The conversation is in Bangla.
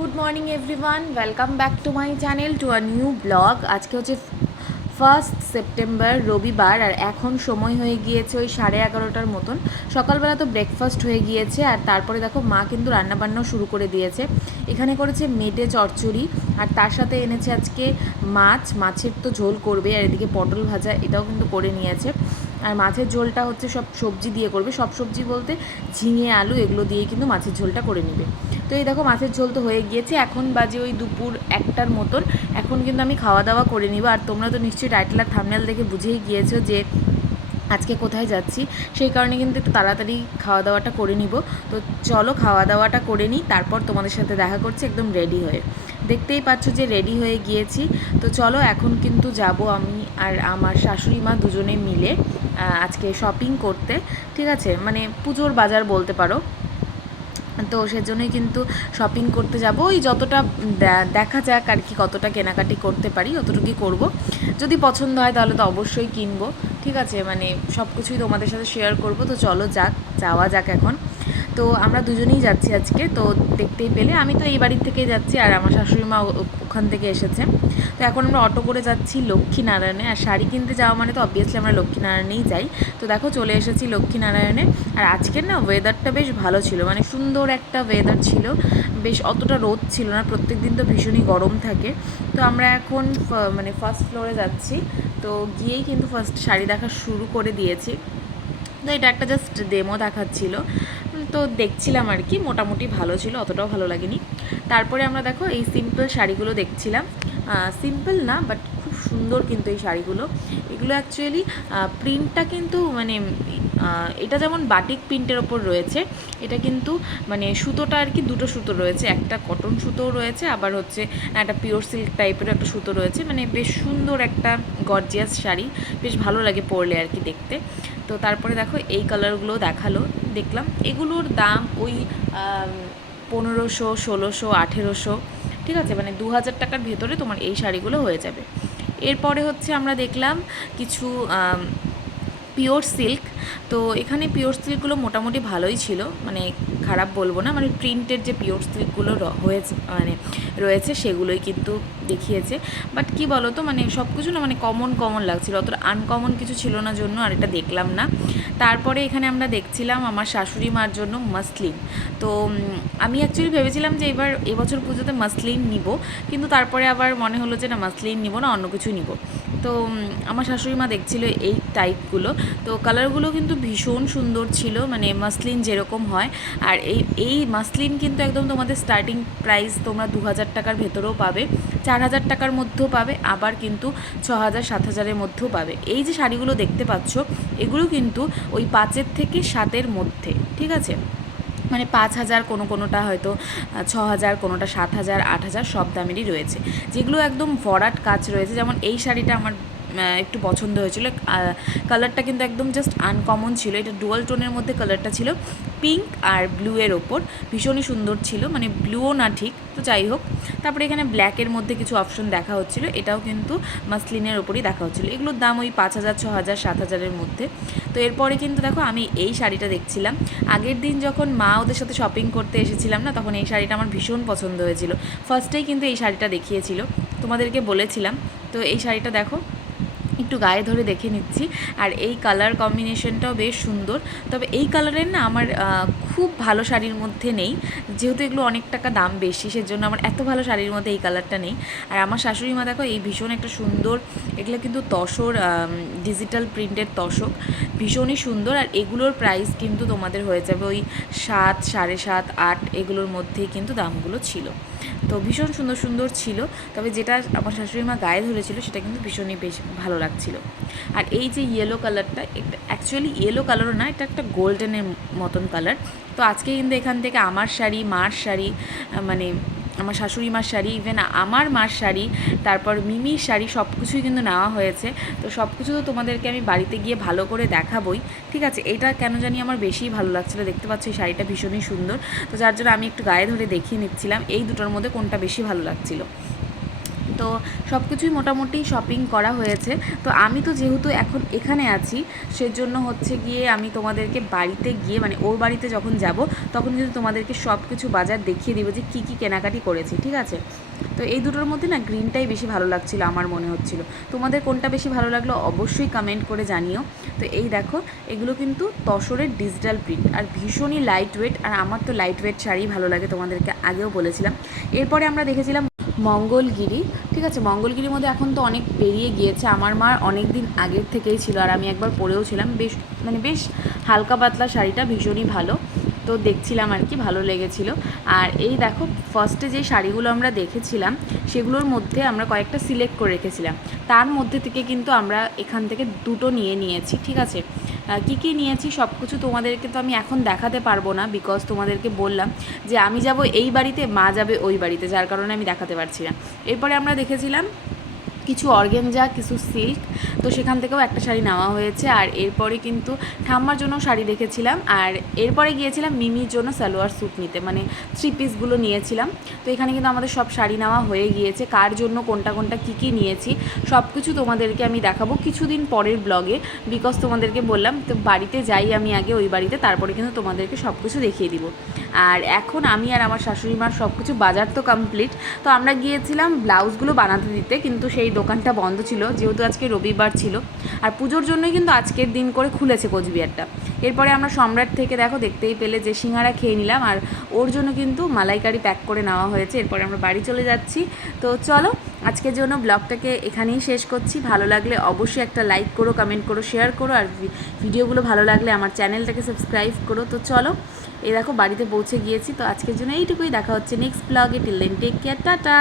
Good morning everyone, welcome back to my channel to a new blog. আজকে হচ্ছে 1 সেপ্টেম্বর, রবিবার, আর এখন সময় হয়ে গিয়েছে ওই 11:30টার মতন। সকালবেলা তো ব্রেকফাস্ট হয়ে গিয়েছে, আর তারপরে দেখো মা কিন্তু রান্নাবান্নাও শুরু করে দিয়েছে। এখানে করেছে মেটে চচ্চড়ি, আর তার সাথে এনেছে আজকে মাছের তো ঝোল করবে, আর এদিকে পটল ভাজা এটাও কিন্তু করে নিয়েছে। আর মাছের ঝোলটা হচ্ছে সব সবজি দিয়ে করবে, সব সবজি বলতে ঝিঙে আলু এগুলো দিয়ে কিন্তু মাছের ঝোলটা করে নেবে। তো এই দেখো মাছের ঝোল তো হয়ে গিয়েছে, এখন বাজে ওই দুপুর 1টার মতন। এখন কিন্তু আমি খাওয়া দাওয়া করে নিব। আর তোমরা তো নিশ্চয়ই টাইটেল আর থাম্বনেল দেখে বুঝেই গিয়েছো যে আজকে কোথায় যাচ্ছি, সেই কারণে কিন্তু একটু তাড়াতাড়ি খাওয়া দাওয়াটা করে নিব। তো চলো খাওয়া দাওয়াটা করে নিই, তারপর তোমাদের সাথে দেখা করছি একদম রেডি হয়ে। দেখতেই পাচ্ছ যে রেডি হয়ে গিয়েছি। তো চলো এখন কিন্তু যাব আমি আর আমার শাশুড়ি মা দুজনে মিলে আজকে শপিং করতে। ঠিক আছে, মানে পুজোর বাজার বলতে পারো। তো সেজন্যই কিন্তু শপিং করতে যাব। ওই যতটা দেখা যাক আর কি, কতটা কেনাকাটি করতে পারি অতটুকুই করব। যদি পছন্দ হয় তাহলে তো অবশ্যই কিনবো। ঠিক আছে, মানে সব কিছুই তোমাদের সাথে শেয়ার করব। তো চলো যাওয়া যাক এখন। তো আমরা দুজনেই যাচ্ছি আজকে, তো দেখতেই পেলে আমি তো এই বাড়ির থেকেই যাচ্ছি, আর আমার শাশুড়ি মা ওখান থেকে এসেছে। তো এখন আমরা অটো করে যাচ্ছি লক্ষ্মীনারায়ণে। আর শাড়ি কিনতে যাওয়া মানে তো অবভিয়াসলি আমরা লক্ষ্মীনারায়ণেই যাই। তো দেখো চলে এসেছি লক্ষ্মীনারায়ণে। আর আজকের না ওয়েদারটা বেশ ভালো ছিল, মানে সুন্দর একটা ওয়েদার ছিল, বেশ অতটা রোদ ছিল না। প্রত্যেক দিন তো ভীষণই গরম থাকে। তো আমরা এখন মানে ফার্স্ট ফ্লোরে যাচ্ছি। তো গিয়েই কিন্তু ফার্স্ট শাড়ি দেখা শুরু করে দিয়েছি। তো এটা একটা জাস্ট ডেমো দেখাচ্ছিল, তো দেখছিলাম আর কি, মোটামুটি ভালো ছিল, অতটাও ভালো লাগেনি। তারপরে আমরা দেখো এই সিম্পল শাড়িগুলো দেখছিলাম। সিম্পল না, বাট খুব সুন্দর কিন্তু এই শাড়িগুলো। এগুলো অ্যাকচুয়ালি প্রিন্টটা কিন্তু মানে এটা যেমন বাটিক প্রিন্টের ওপর রয়েছে, এটা কিন্তু মানে সুতোটা আর কি দুটো সুতো রয়েছে, একটা কটন সুতোও রয়েছে, আবার হচ্ছে একটা পিওর সিল্ক টাইপের একটা সুতো রয়েছে। মানে বেশ সুন্দর একটা গর্জিয়াস শাড়ি, বেশ ভালো লাগে পরলে আর কি দেখতে। তো তারপরে দেখো এই কালারগুলো দেখলাম এগুলোর দাম ওই 1500, 1600, 1800। ঠিক আছে, মানে 2000 টাকার ভেতরে তোমার এই শাড়িগুলো হয়ে যাবে। এরপরে হচ্ছে আমরা দেখলাম কিছু পিওর সিল্ক। তো এখানে পিওর সিল্কগুলো মোটামুটি ভালোই ছিল, মানে খারাপ বলবো না। মানে প্রিন্টের যে পিওর সিল্কগুলো হয়েছে মানে রয়েছে সেগুলোই কিন্তু দেখিয়েছে। বাট কি বলো তো, মানে সব কিছু না মানে কমন কমন লাগছিলো, অতটা আনকমন কিছু ছিল না, জন্য আর এটা দেখলাম না। তারপরে এখানে আমরা দেখছিলাম আমার শাশুড়ি মার জন্য মাসলিন। তো আমি অ্যাকচুয়ালি ভেবেছিলাম যে এবছর পুজোতে মাসলিন নিব, কিন্তু তারপরে আবার মনে হলো যে না, মাসলিন নিব না, অন্য কিছু নিব। তো আমার শাশুড়ি মা দেখছিল এই টাইপগুলো। তো কালারগুলো কিন্তু ভীষণ সুন্দর ছিল, মানে মাসলিন যেরকম হয়। আর এই মাসলিন কিন্তু একদম তোমাদের স্টার্টিং প্রাইস তোমরা 2000 টাকার ভেতরেও পাবে, 4000 টাকার মধ্যেও পাবে, আবার কিন্তু 6000, 7000-এর মধ্যেও পাবে। এই যে শাড়িগুলো দেখতে পাচ্ছ, এগুলো কিন্তু ওই 5 থেকে 7-এর মধ্যে। ঠিক আছে, মানে 5000, কোনোটা হয়তো 6000, কোনোটা 7000, 8000, সব দামেরই রয়েছে। যেগুলো একদম ভরাট কাজ রয়েছে, যেমন এই শাড়িটা আমার একটু পছন্দ হয়েছিল। কালারটা কিন্তু একদম জাস্ট আনকমন ছিল। এটা ডুয়াল টোনের মধ্যে কালারটা ছিল, পিঙ্ক আর ব্লু এর ওপর, ভীষণই সুন্দর ছিল। মানে ব্লুও না ঠিক, তো যাই হোক। তারপরে এখানে ব্ল্যাকের মধ্যে কিছু অপশন দেখা হচ্ছিলো, এটাও কিন্তু মাসলিনের ওপরই দেখা হচ্ছিলো। এগুলোর দাম ওই 5000, 6000, 7000-এর মধ্যে। তো এরপরে কিন্তু দেখো আমি এই শাড়িটা দেখছিলাম। আগের দিন যখন মা ওদের সাথে শপিং করতে এসেছিলাম না, তখন এই শাড়িটা আমার ভীষণ পছন্দ হয়েছিল। ফার্স্টেই কিন্তু এই শাড়িটা দেখিয়েছিল, তোমাদেরকে বলেছিলাম। তো এই শাড়িটা দেখো, একটু গায়ে ধরে দেখে নিচ্ছি। আর এই কালার কম্বিনেশনটাও বেশ সুন্দর। তবে এই কালারের না আমার খুব ভালো শাড়ির মধ্যে নেই, যেহেতু এগুলো অনেক টাকা দাম বেশি, সেজন্য আমার এত ভালো শাড়ির মধ্যে এই কালারটা নেই। আর আমার শাশুড়ি মা দেখো এই ভীষণ একটা সুন্দর, এগুলো কিন্তু তসর, ডিজিটাল প্রিন্টের তসক, ভীষণই সুন্দর। আর এগুলোর প্রাইস কিন্তু তোমাদের হয়ে যাবে ওই 7, 7.5, 8 এগুলোর মধ্যেই কিন্তু দামগুলো ছিল। তো ভীষণ সুন্দর সুন্দর ছিল। তবে যেটা আমার শাশুড়ি মা গায়ে ধরেছিল সেটা কিন্তু ভীষণই বেশ ভালো লাগছিল। আর এই যে ইয়েলো কালারটা, এটা অ্যাকচুয়ালি ইয়েলো কালারও না, এটা একটা গোল্ডেনের মতন কালার। তো আজকে কিন্তু এখান থেকে আমার শাড়ি, মার শাড়ি, মানে আমার শাশুড়ি মার শাড়ি, ইভেন আমার মার শাড়ি, তারপর মিমির শাড়ি, সব কিছুই কিন্তু নেওয়া হয়েছে। তো সব কিছু তো তোমাদেরকে আমি বাড়িতে গিয়ে ভালো করে দেখাবই। ঠিক আছে, এটা কেন জানি আমার বেশিই ভালো লাগছিলো। দেখতে পাচ্ছ এই শাড়িটা ভীষণই সুন্দর। তো যার জন্য আমি একটু গায়ে ধরে দেখিয়ে নিচ্ছিলাম এই দুটোর মধ্যে কোনটা বেশি ভালো লাগছিলো। তো সব কিছুই মোটামুটি শপিং করা হয়েছে। তো আমি তো যেহেতু এখন এখানে আছি, সেজন্য হচ্ছে গিয়ে আমি তোমাদেরকে বাড়িতে গিয়ে মানে ওর বাড়িতে যখন যাব তখন কিন্তু তোমাদেরকে সব কিছু বাজার দেখিয়ে দিব যে কী কী কেনাকাটি করেছি, ঠিক আছে? তো এই দুটোর মধ্যে না গ্রিনটাই বেশি ভালো লাগছিল আমার মনে হচ্ছিল। তোমাদের কোনটা বেশি ভালো লাগলো অবশ্যই কমেন্ট করে জানিও। তো এই দেখো, এগুলো কিন্তু তসরের ডিজিটাল প্রিন্ট আর ভীষণই লাইট ওয়েট, আর আমার তো লাইট ওয়েট শাড়ি ভালো লাগে, তোমাদেরকে আগেও বলেছিলাম। এরপরে আমরা দেখেছিলাম মঙ্গলগিরি, ঠিক আছে? মঙ্গলগিরির মধ্যে এখন তো অনেক বেরিয়ে গিয়েছে, আমার মার অনেক দিন আগের থেকেই ছিল আর আমি একবার পরেও ছিলাম, বেশ হালকা পাতলা শাড়িটা ভীষণই ভালো। তো দেখছিলাম আর কি, ভালো লেগেছিল। আর এই দেখো, ফার্স্টে যে শাড়িগুলো আমরা দেখেছিলাম সেগুলোর মধ্যে আমরা কয়েকটা সিলেক্ট করে রেখেছিলাম, তার মধ্যে থেকে কিন্তু আমরা এখান থেকে দুটো নিয়েছি, ঠিক আছে? কী কী নিয়েছি সব কিছু তোমাদেরকে তো আমি এখন দেখাতে পারবো না, বিকজ তোমাদেরকে বললাম যে আমি যাব এই বাড়িতে, মা যাবে ওই বাড়িতে, যার কারণে আমি দেখাতে পারছি না। এরপরে আমরা দেখেছিলাম কিছু অর্গেনজা, কিছু সিল্ক, তো সেখান থেকেও একটা শাড়ি নেওয়া হয়েছে। আর এরপরে কিন্তু ঠাম্মার জন্য শাড়ি দেখেছিলাম, আর এরপরে গিয়েছিলাম মিমির জন্য সালোয়ার স্যুট নিতে, মানে 3 পিসগুলো নিয়েছিলাম। তো এখানে কিন্তু আমাদের সব শাড়ি নেওয়া হয়ে গিয়েছে, কার জন্য কোনটা কোনটা কী কী নিয়েছি সব কিছু তোমাদেরকে আমি দেখাবো কিছুদিন পরের ব্লগে, বিকজ তোমাদেরকে বললাম তো বাড়িতে যাই আমি আগে ওই বাড়িতে, তারপরে কিন্তু তোমাদেরকে সব কিছু দেখিয়ে দিব। আর এখন আমি আর আমার শাশুড়ি মার সব কিছু বাজার তো কমপ্লিট। তো আমরা গিয়েছিলাম ব্লাউজগুলো বানাতে দিতে, কিন্তু সেই দোকানটা বন্ধ ছিল যেহেতু আজকে রবিবার ছিল, আর পুজোর জন্যই কিন্তু আজকের দিন করে খুলেছে কোচবিহারটা। এরপরে আমরা সম্রাট থেকে দেখো দেখতেই পেলে যে সিঙ্গারা খেয়ে নিলাম, আর ওর জন্য কিন্তু মালাইকারি প্যাক করে নেওয়া হয়েছে। এরপরে আমরা বাড়ি চলে যাচ্ছি। তো চলো, আজকের জন্য ব্লগটাকে এখানেই শেষ করছি। ভালো লাগলে অবশ্যই একটা লাইক করো, কমেন্ট করো, শেয়ার করো, আর ভিডিওগুলো ভালো লাগলে আমার চ্যানেলটাকে সাবস্ক্রাইব করো। তো চলো, এই দেখো বাড়িতে পৌঁছে গিয়েছি। তো আজকের জন্য এইটুকুই, দেখা হচ্ছে নেক্সট ব্লগে। Till then take care, tata.